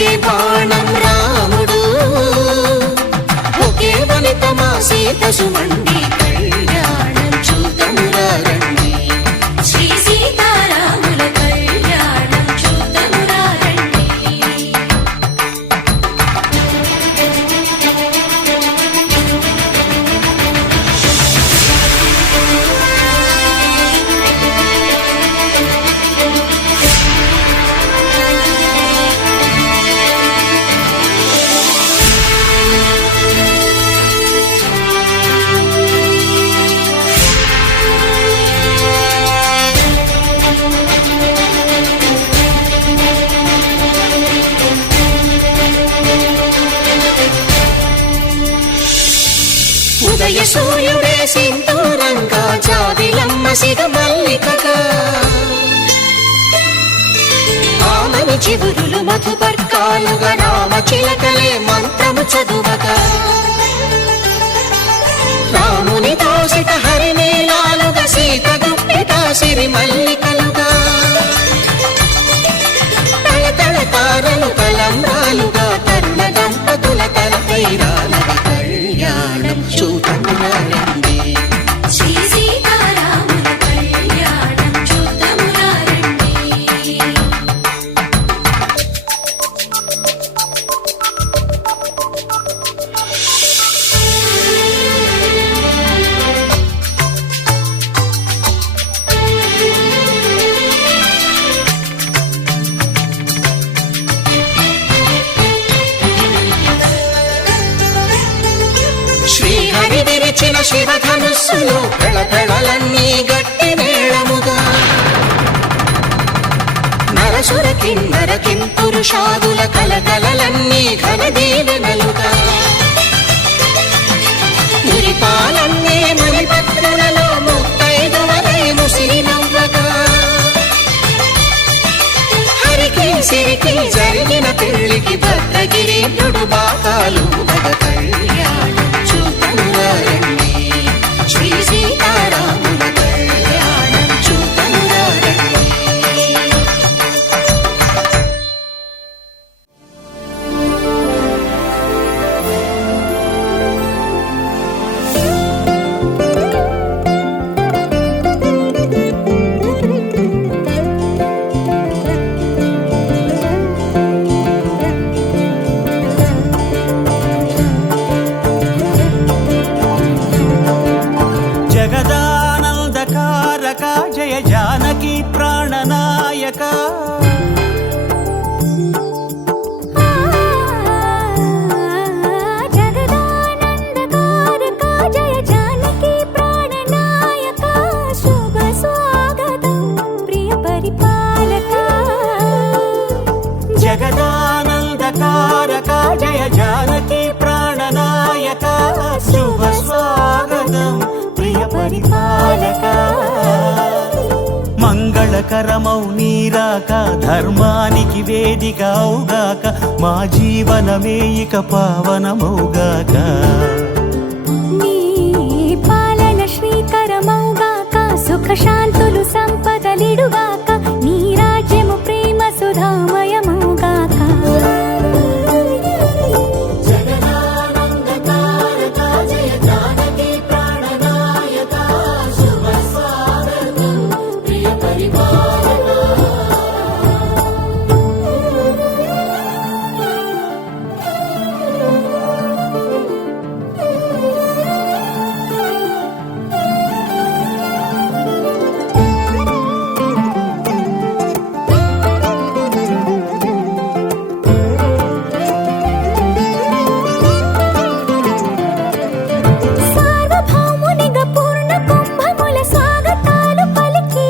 ఒకే బాణం రాముడు, ఒకే వనిత మా సీత సుమండి, కళ్యాణం చూద్దామురా రండి. శ్రీ సీతారాముల కళ్యాణం చూద్దామురా రండి. ఉదయ సూర్యుడే సింధూరంగా, జాబిలమ్మ సిగ మల్లికగా, ఆమని చివురులు మధుపర్కాలుగా, రామ చిలకలే మంత్రము చదువగా, రాముని దోసిట హరినీలాలుగా, సీత గుప్పిట సిరి మల్లికలుగా, తళతళ తారలు తలంబ్రాలుగా, తరుణ దంపతుల తలపైరాలుగా, కళ్యాణం చూద్దామురా రండి. శ్రీ సీతారాముల కళ్యాణం చూద్దామురా రండి. శ్రీహరి విరిచిన శివధనుస్సులో పెళపెళలన్నీ గట్టి మేళముగా, నరసుర కిన్నర కింపురుషాదుల కలకలలన్నీ ఘన దీవెనలుగా, మురిపాలన్నీ మణిపత్రులలో ముత్తైదువరై ముసిరి నవ్వగా, హరికి సిరికి జరిగిన పెళ్లికి భద్రగిరీంద్రుడు బాకాలు మగ, కళ్యాణం చూద్దామురా రండి. శ్రీ సీతారాముల కళ్యాణం చూద్దామురా రండి. జగదానందకారక జయ జానకి ప్రాణనాయక, జగదానందకారక జయ జానకి ప్రాణనాయక, శుభ స్వాగతం ప్రియ పరిపాలక. జగదానందకారక జయ జానకి ప్రాణనాయక, శుభ స్వాగతం ప్రియ పరిపాలక. మంగళకరమౌ నీరాక, ధర్మానికి వేదిక అవుగాక, మా జీవనమే ఇక పావనమౌగాక. నీ పాలన శ్రీకరమౌగాక, సుఖ శాంతులు సంపదలిడుగాక, నీ రాజ్యము ప్రేమ సుధామయమౌగాక. జగదానందకారక జయ జానకి ప్రాణనాయక, శుభ స్వాగతం ప్రియ పరిపాలక. సార్వభౌమునిగా పూర్ణ కుంభముల స్వాగతాలు పలికి,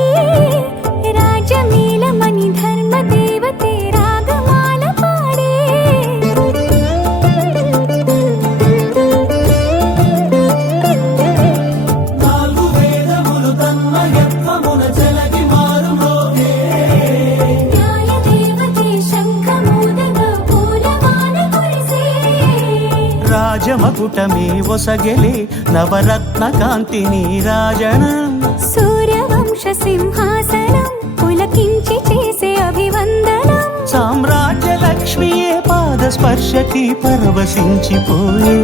రాజమేళమణి ధర్మ దేవతే రాగమాల పాడే. నాలుగు వేదములు తన్మయత్వమున జలగి మారుమోగే, న్యాయ దేవతే శంఖమూదగా పూలమాల కురిసే. రాజమకుటమే ఒసగెలే నవరత్న కాంతి నీరాజనం, సూర్యవంశ సింహాసనం పులకించి చేసే అభివందనం. సామ్రాజ్య వరలక్ష్మియే పాద స్పర్శకి పరవశించిపోయే